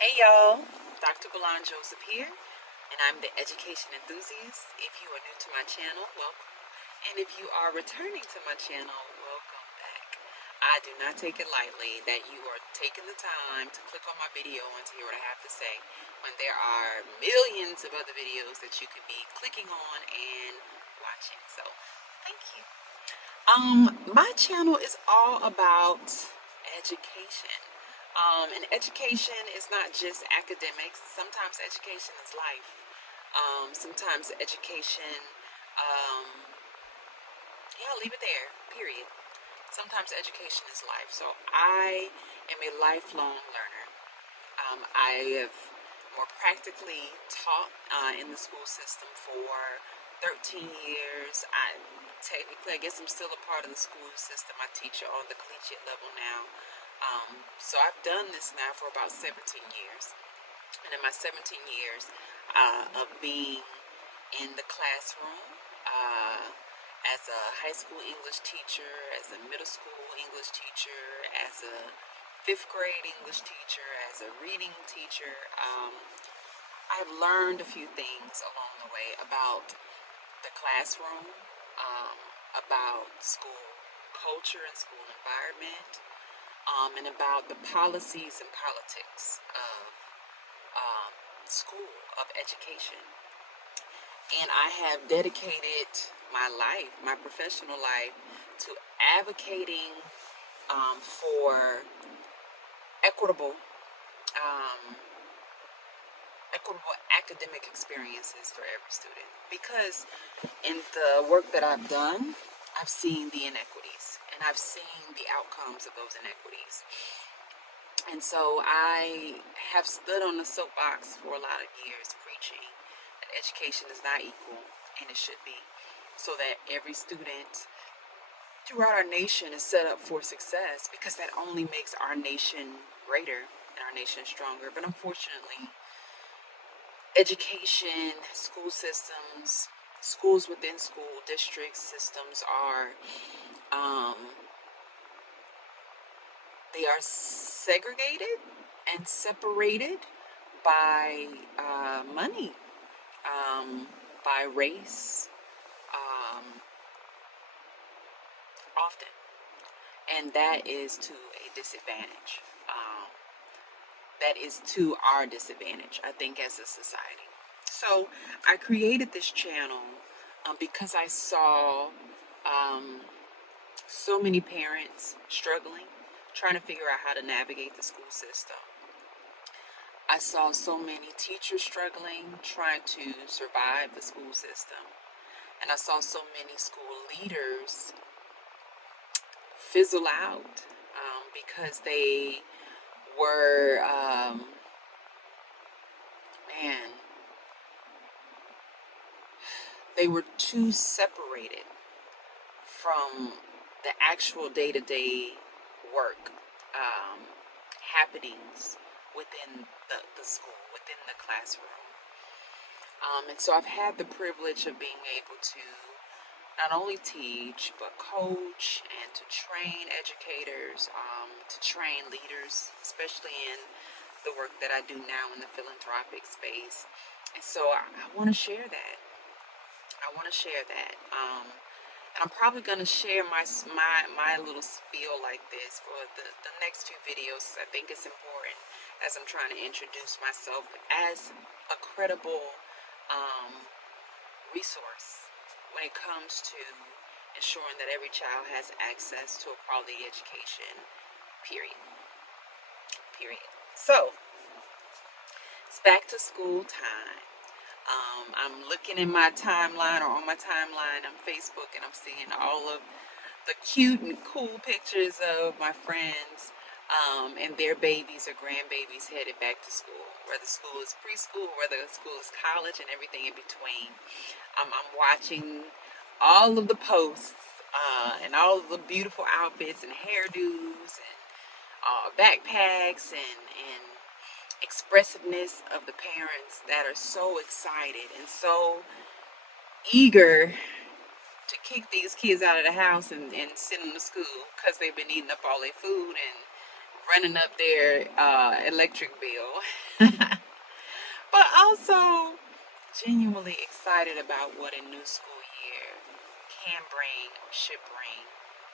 Hey y'all, Dr. Bilan Joseph here, and I'm the education enthusiast. If you are new to my channel, welcome. And if you are returning to my channel, welcome back. I do not take it lightly that you are taking the time to click on my video and to hear what I have to say when there are millions of other videos that you could be clicking on and watching. So, thank you. My channel is all about education. And education is not just academics. Sometimes education is life. Sometimes education, um, yeah, leave it there, period. Sometimes education is life. So I am a lifelong learner. I have more practically taught in the school system for 13 years. I guess I'm still a part of the school system. I teach on the collegiate level now. So I've done this now for about 17 years. And in my 17 years of being in the classroom, as a high school English teacher, as a middle school English teacher, as a fifth grade English teacher, as a reading teacher, I've learned a few things along the way about the classroom, about school culture and school environment, and about the policies and politics of school, of education. And I have dedicated my life, my professional life, to advocating for equitable, um, equitable academic experiences for every student. Because in the work that I've done, I've seen the inequities and I've seen the outcomes of those inequities. And so I have stood on the soapbox for a lot of years preaching that education is not equal, and it should be, so that every student throughout our nation is set up for success, because that only makes our nation greater and our nation stronger. But unfortunately, education, school systems, schools within school district systems are they are segregated and separated by money, by race, often, and that is to a disadvantage. That is to our disadvantage, I think, as a society. So I created this channel because I saw so many parents struggling, trying to figure out how to navigate the school system. I saw so many teachers struggling, trying to survive the school system. And I saw so many school leaders fizzle out because they were, they were too separated from the actual day-to-day work happenings within the school, within the classroom. And so I've had the privilege of being able to not only teach, but coach and to train educators, to train leaders, especially in the work that I do now in the philanthropic space. And so I want to share that. And I'm probably going to share my little spiel like this for the next few videos. I think it's important as I'm trying to introduce myself as a credible resource when it comes to ensuring that every child has access to a quality education, period. So, it's back to school time. I'm looking in my timeline, or on my timeline on Facebook, and I'm seeing all of the cute and cool pictures of my friends and their babies or grandbabies headed back to school, whether school is preschool, whether school is college, and everything in between. I'm watching all of the posts and all of the beautiful outfits and hairdos and backpacks and expressiveness of the parents that are so excited and so eager to kick these kids out of the house and send them to school because they've been eating up all their food and running up their electric bill. But also genuinely excited about what a new school year can bring or should bring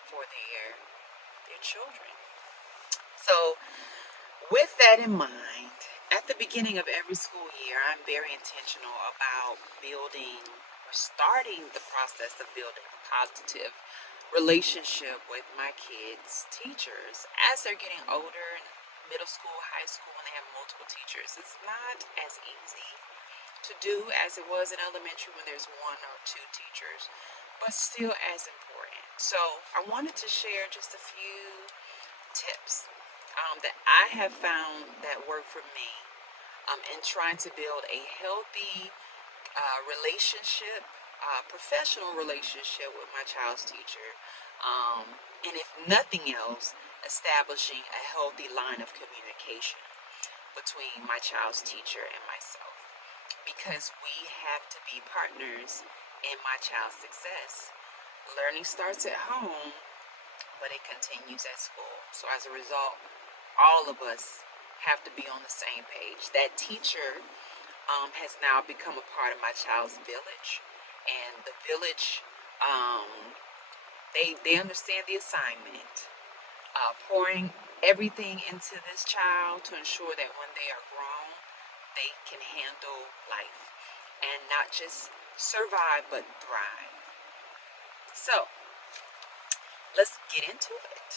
for their children. So with that in mind, at the beginning of every school year, I'm very intentional about building or starting the process of building a positive relationship with my kids' teachers as they're getting older in middle school, high school, and they have multiple teachers. It's not as easy to do as it was in elementary when there's one or two teachers, but still as important. So I wanted to share just a few tips that I have found that work for me in trying to build a healthy relationship, professional relationship with my child's teacher, and if nothing else, establishing a healthy line of communication between my child's teacher and myself, because we have to be partners in my child's success. Learning starts at home, but it continues at school. So as a result, all of us have to be on the same page. That teacher has now become a part of my child's village, and the village, they understand the assignment, pouring everything into this child to ensure that when they are grown, they can handle life and not just survive but thrive. So let's get into it.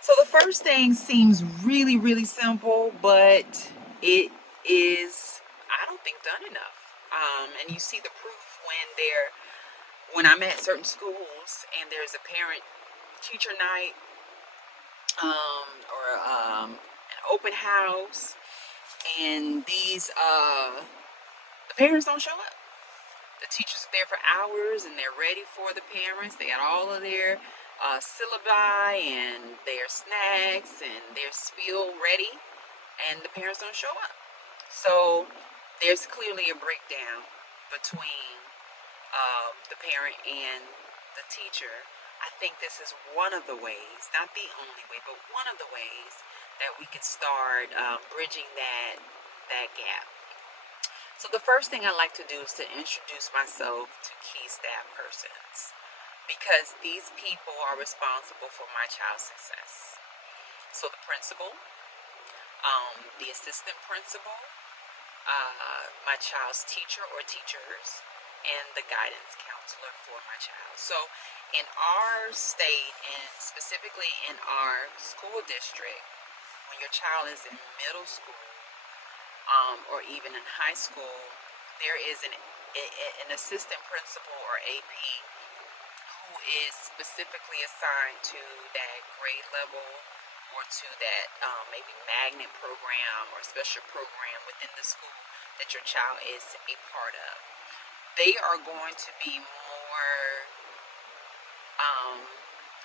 So the first thing seems really, really simple, but it is, I don't think, done enough. And you see the proof when I'm at certain schools and there's a parent-teacher night or an open house, and the parents don't show up. The teachers are there for hours and they're ready for the parents. They got all of their syllabi and their snacks and their spiel ready, and the parents don't show up. So there's clearly a breakdown between the parent and the teacher. I think this is one of the ways, not the only way, but one of the ways that we could start bridging that gap. So the first thing I like to do is to introduce myself to key staff persons, because these people are responsible for my child's success. So the principal, the assistant principal, my child's teacher or teachers, and the guidance counselor for my child. So in our state, and specifically in our school district, when your child is in middle school, or even in high school, there is an assistant principal or AP who is specifically assigned to that grade level or to that maybe magnet program or special program within the school that your child is a part of. They are going to be more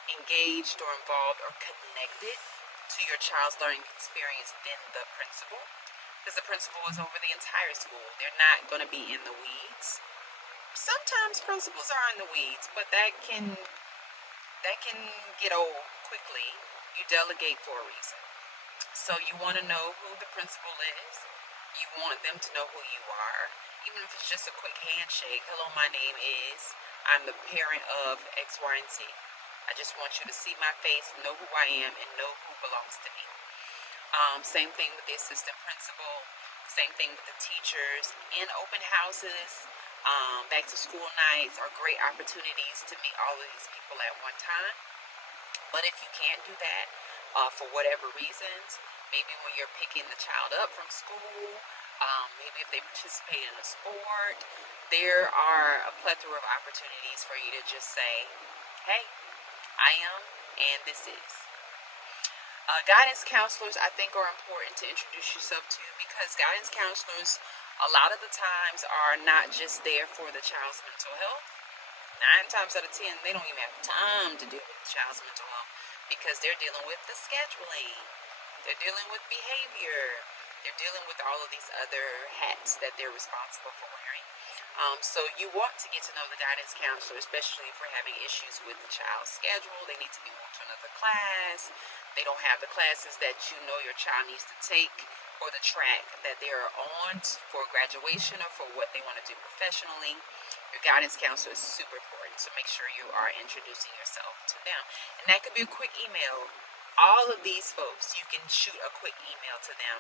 engaged or involved or connected to your child's learning experience than the principal, because the principal is over the entire school. They're not going to be in the weeds. Sometimes principals are in the weeds, but that can get old quickly. You delegate for a reason. So you want to know who the principal is. You want them to know who you are, even if it's just a quick handshake. Hello, my name is, I'm the parent of X, Y, and Z. I just want you to see my face, know who I am, and know who belongs to me. Same thing with the assistant principal. Same thing with the teachers. In open houses, back to school nights are great opportunities to meet all of these people at one time. But if you can't do that for whatever reasons, maybe when you're picking the child up from school, maybe if they participate in a sport, there are a plethora of opportunities for you to just say, hey, I am, and this is. Guidance counselors, I think, are important to introduce yourself to, because guidance counselors, a lot of the times, are not just there for the child's mental health. 9 times out of 10, they don't even have time to deal with the child's mental health, because they're dealing with the scheduling, they're dealing with behavior, they're dealing with all of these other hats that they're responsible for wearing. So you want to get to know the guidance counselor, especially if we're having issues with the child's schedule. They need to be moved to another class. They don't have the classes that you know your child needs to take, or the track that they're on for graduation or for what they want to do professionally. Your guidance counselor is super important, so make sure you are introducing yourself to them. And that could be a quick email. All of these folks, you can shoot a quick email to them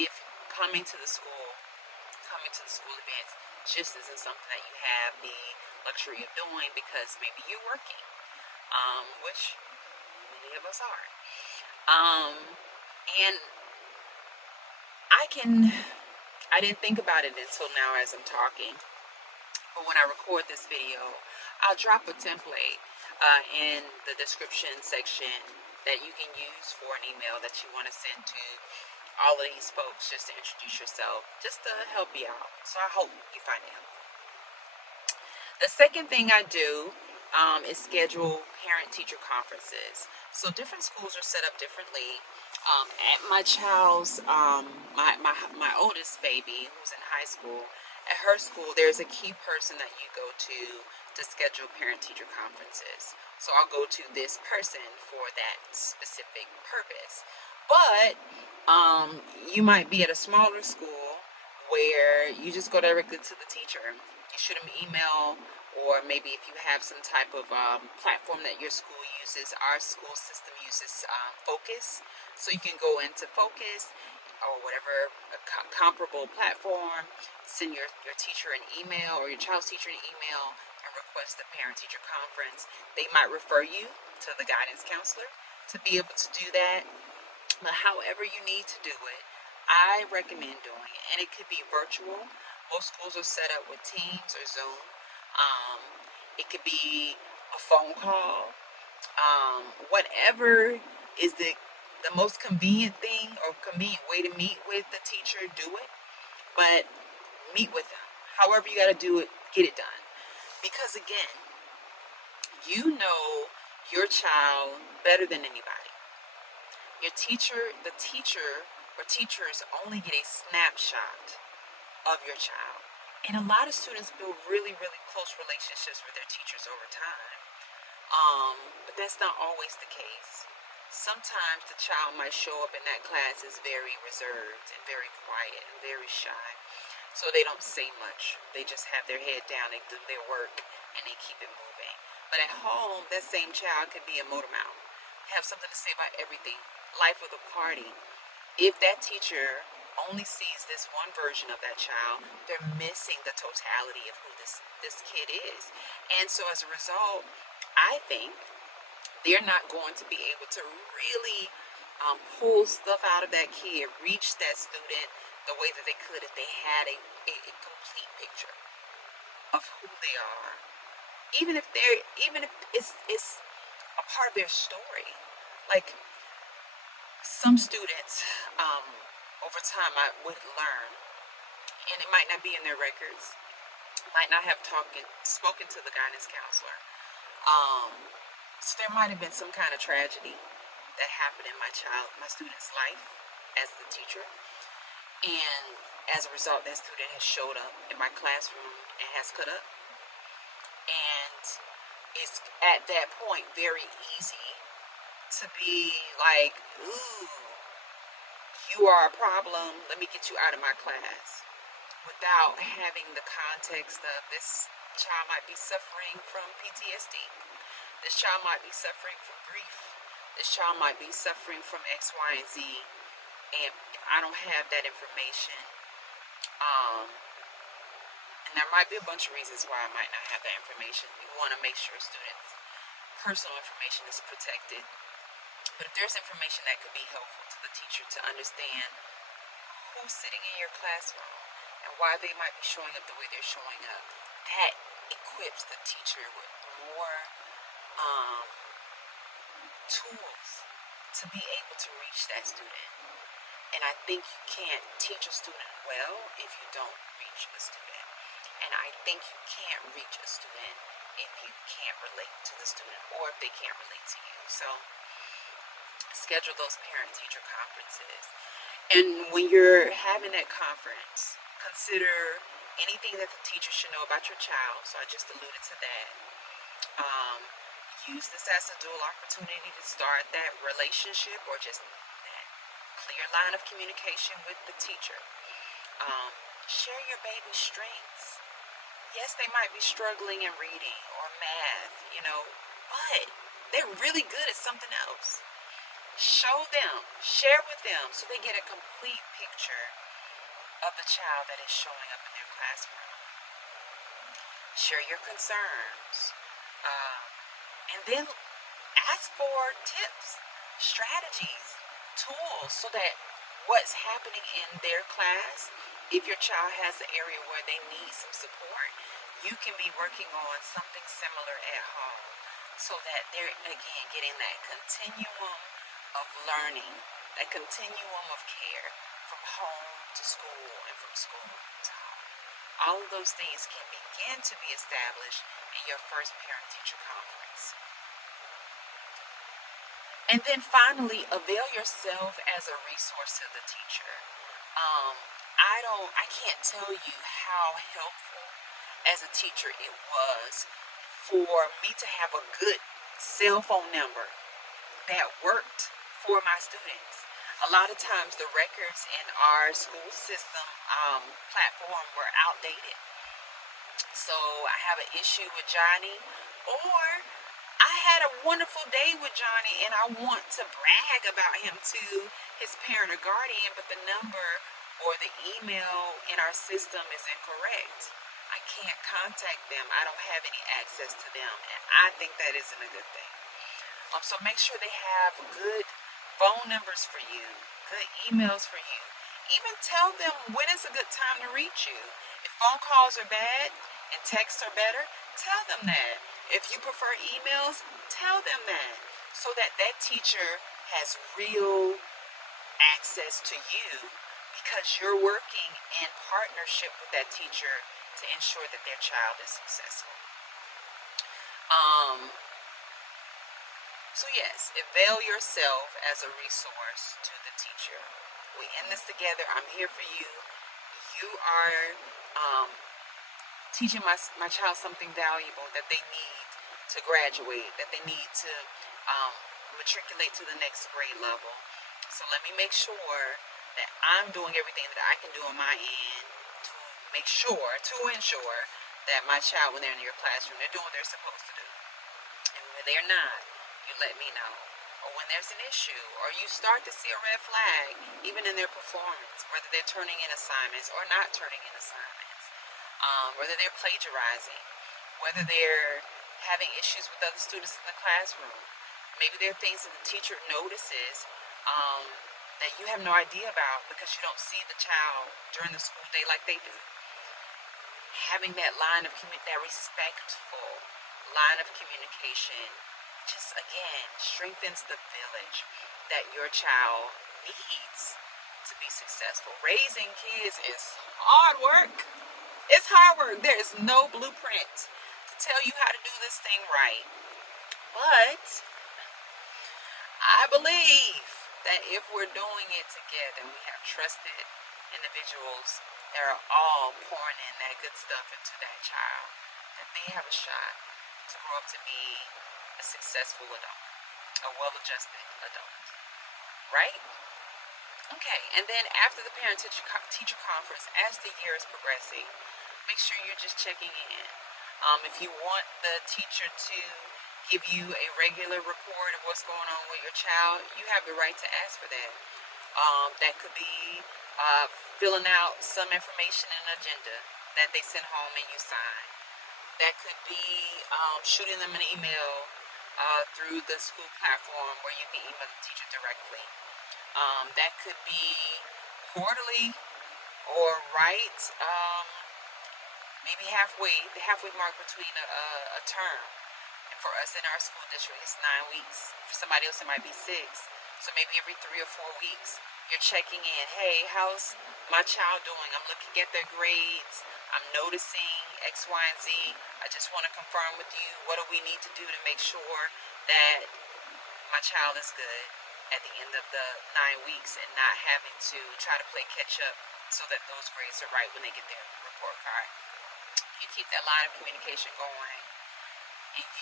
if coming to the school events just isn't something that you have the luxury of doing because maybe you're working, which many of us are. And I didn't think about it until now as I'm talking, but when I record this video, I'll drop a template in the description section that you can use for an email that you want to send to all of these folks, just to introduce yourself, just to help you out. So I hope you find it helpful. The second thing I do is schedule parent-teacher conferences. So different schools are set up differently. At my child's, my oldest baby, who's in high school, at her school, there's a key person that you go to schedule parent-teacher conferences. So I'll go to this person for that specific purpose. But you might be at a smaller school where you just go directly to the teacher. You shoot them an email, or maybe if you have some type of platform that your school uses. Our school system uses Focus, so you can go into Focus or whatever comparable platform, send your teacher an email or your child's teacher an email and request a parent-teacher conference. They might refer you to the guidance counselor to be able to do that. But however you need to do it, I recommend doing it. And it could be virtual. Most schools are set up with Teams or Zoom. It could be a phone call. Whatever is the most convenient thing or convenient way to meet with the teacher, do it. But meet with them. However you got to do it, get it done. Because again, you know your child better than anybody. The teacher or teachers only get a snapshot of your child. And a lot of students build really, really close relationships with their teachers over time. But that's not always the case. Sometimes the child might show up in that class as very reserved and very quiet and very shy. So they don't say much. They just have their head down, they do their work, and they keep it moving. But at home, that same child could be a motor mouth, have something to say about everything. Life of the party. If that teacher only sees this one version of that child, they're missing the totality of who this kid is. And so as a result, I think they're not going to be able to really pull stuff out of that kid, reach that student the way that they could if they had a complete picture of who they are. Even if it's a part of their story. Like, some students, over time, I would learn, and it might not be in their records, might not have spoken to the guidance counselor. So there might have been some kind of tragedy that happened in my student's life as the teacher, and as a result, that student has showed up in my classroom and has cut up. And it's at that point very easy to be like, ooh, you are a problem, let me get you out of my class, without having the context of this child might be suffering from PTSD. This child might be suffering from grief. This child might be suffering from X, Y, and Z. And if I don't have that information, and there might be a bunch of reasons why I might not have that information. You want to make sure students' personal information is protected. But if there's information that could be helpful to the teacher to understand who's sitting in your classroom and why they might be showing up the way they're showing up, that equips the teacher with more tools to be able to reach that student. And I think you can't teach a student well if you don't reach a student. And I think you can't reach a student if you can't relate to the student or if they can't relate to you. So schedule those parent-teacher conferences. And when you're having that conference, Consider anything that the teacher should know about your child. So I just alluded to that. Use this as a dual opportunity to start that relationship or just that clear line of communication with the teacher. Share your baby's strengths. Yes, they might be struggling in reading or math, but they're really good at something else. Show them, share with them so they get a complete picture of the child that is showing up in their classroom. Share your concerns. And then ask for tips, strategies, tools so that what's happening in their class, if your child has an area where they need some support, you can be working on something similar at home so that they're, again, getting that continuum of learning, that continuum of care from home to school and from school to home. All of those things can begin to be established in your first parent-teacher conference. And then finally, avail yourself as a resource to the teacher. I can't tell you how helpful as a teacher it was for me to have a good cell phone number that worked for my students. A lot of times the records in our school system platform were outdated. So I have an issue with Johnny, or I had a wonderful day with Johnny and I want to brag about him to his parent or guardian, but the number or the email in our system is incorrect. I can't contact them. I don't have any access to them, and I think that isn't a good thing. So make sure they have good phone numbers for you, good emails for you. Even tell them when is a good time to reach you. If phone calls are bad and texts are better, tell them that. If you prefer emails, tell them that, so that that teacher has real access to you because you're working in partnership with that teacher to ensure that their child is successful. So yes, avail yourself as a resource to the teacher. We in this together. I'm here for you. You are teaching my child something valuable that they need to graduate, that they need to matriculate to the next grade level. So let me make sure that I'm doing everything that I can do on my end to ensure that my child, when they're in your classroom, they're doing what they're supposed to do. And when they're not, you let me know. Or when there's an issue, or you start to see a red flag, even in their performance, whether they're turning in assignments or not turning in assignments, whether they're plagiarizing, whether they're having issues with other students in the classroom. Maybe there are things that the teacher notices that you have no idea about because you don't see the child during the school day like they do. Having that line of that respectful line of communication just, again, strengthens the village that your child needs to be successful. Raising kids is hard work. It's hard work. There is no blueprint to tell you how to do this thing right. But I believe that if we're doing it together, we have trusted individuals that are all pouring in that good stuff into that child, that they have a shot to grow up to be a successful adult, a well-adjusted adult, right? Okay, and then after the parent-teacher conference, as the year is progressing, make sure you're just checking in. If you want the teacher to give you a regular report of what's going on with your child, you have the right to ask for that. That could be filling out some information in an agenda that they send home and you sign. That could be shooting them an email through the school platform where you can email the teacher directly. That could be quarterly or maybe the halfway mark between a term. And for us in our school district, it's 9 weeks. For somebody else, it might be 6. So maybe every 3 or 4 weeks, you're checking in. Hey, how's my child doing? I'm looking at their grades. I'm noticing X, Y, and Z. I just want to confirm with you, what do we need to do to make sure that my child is good? at the end of the 9 weeks and not having to try to play catch up so that those grades are right when they get their report card. You keep that line of communication going.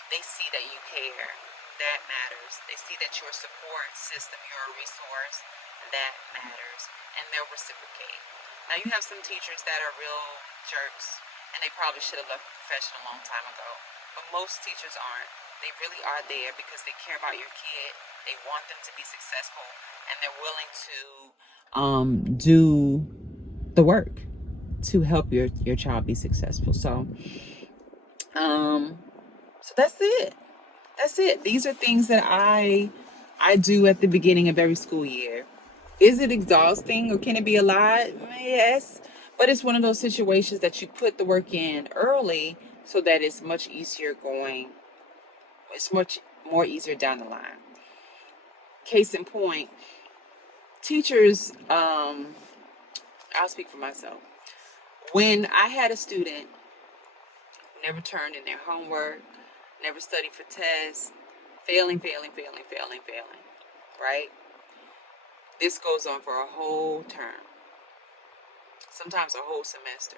They see that you care. That matters. They see that you're a support system, you're a resource. That matters. And they'll reciprocate. Now, you have some teachers that are real jerks, and they probably should have left the profession a long time ago. But most teachers aren't. They really are there because they care about your kid. They want them to be successful, and they're willing to do the work to help your child be successful. So that's it. That's it. These are things that I do at the beginning of every school year. Is it exhausting or can it be a lot? Yes. But it's one of those situations that you put the work in early so that it's much easier going. It's much more easier down the line. Case in point, teachers, I'll speak for myself. When I had a student who never turned in their homework, never studied for tests, failing, right? This goes on for a whole term, sometimes a whole semester.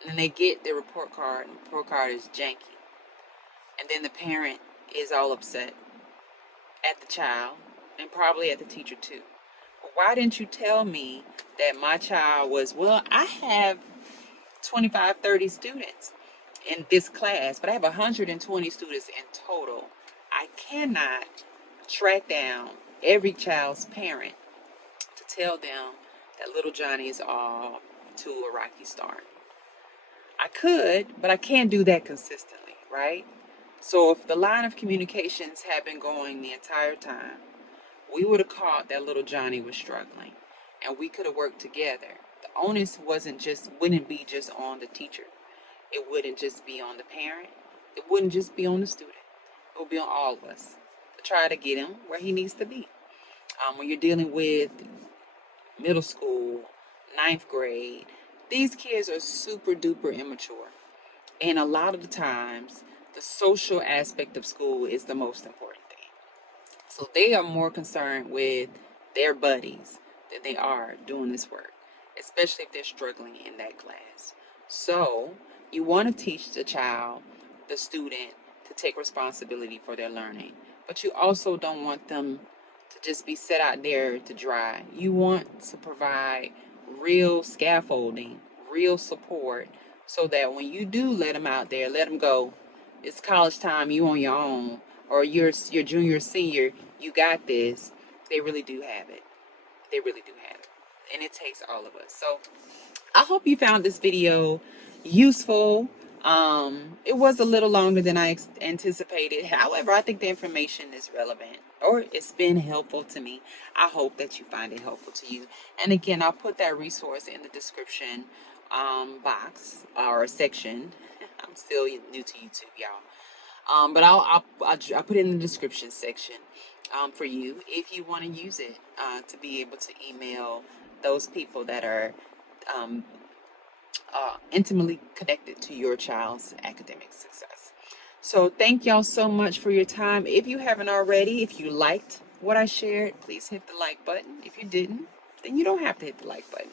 And then they get their report card, and the report card is janky. And then the parent is all upset at the child and probably at the teacher too. But why didn't you tell me that my child was, well, I have 25, 30 students in this class, but I have 120 students in total. I cannot track down every child's parent to tell them that little Johnny is off to a rocky start. I could, but I can't do that consistently, right? So if the line of communications had been going the entire time, we would have caught that little Johnny was struggling, and we could have worked together. The onus wouldn't be just on the teacher. It wouldn't just be on the parent. It wouldn't just be on the student. It would be on all of us to try to get him where he needs to be. When you're dealing with middle school, 9th grade, these kids are super duper immature. And a lot of the times, the social aspect of school is the most important thing. So they are more concerned with their buddies than they are doing this work, especially if they're struggling in that class. So you want to teach the child, the student, to take responsibility for their learning. But you also don't want them to just be set out there to dry. You want to provide real scaffolding, real support, so that when you do let them out there, let them go. It's college time, you on your own, or you're junior or senior, you got this. They really do have it. They really do have it. And it takes all of us. So I hope you found this video useful. It was a little longer than I anticipated. However, I think the information is relevant, or it's been helpful to me. I hope that you find it helpful to you. And again, I'll put that resource in the description box or section. I'm still new to YouTube, y'all. But I'll put it in the description section for you if you want to use it to be able to email those people that are intimately connected to your child's academic success. So thank y'all so much for your time. If you haven't already, if you liked what I shared, please hit the like button. If you didn't, then you don't have to hit the like button.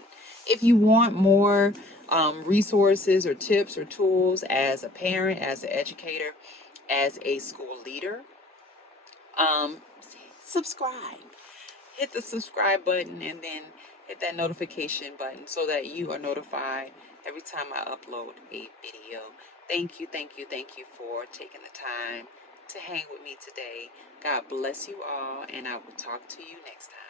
If you want more resources or tips or tools as a parent, as an educator, as a school leader, subscribe. Hit the subscribe button and then hit that notification button so that you are notified every time I upload a video. Thank you for taking the time to hang with me today. God bless you all, and I will talk to you next time.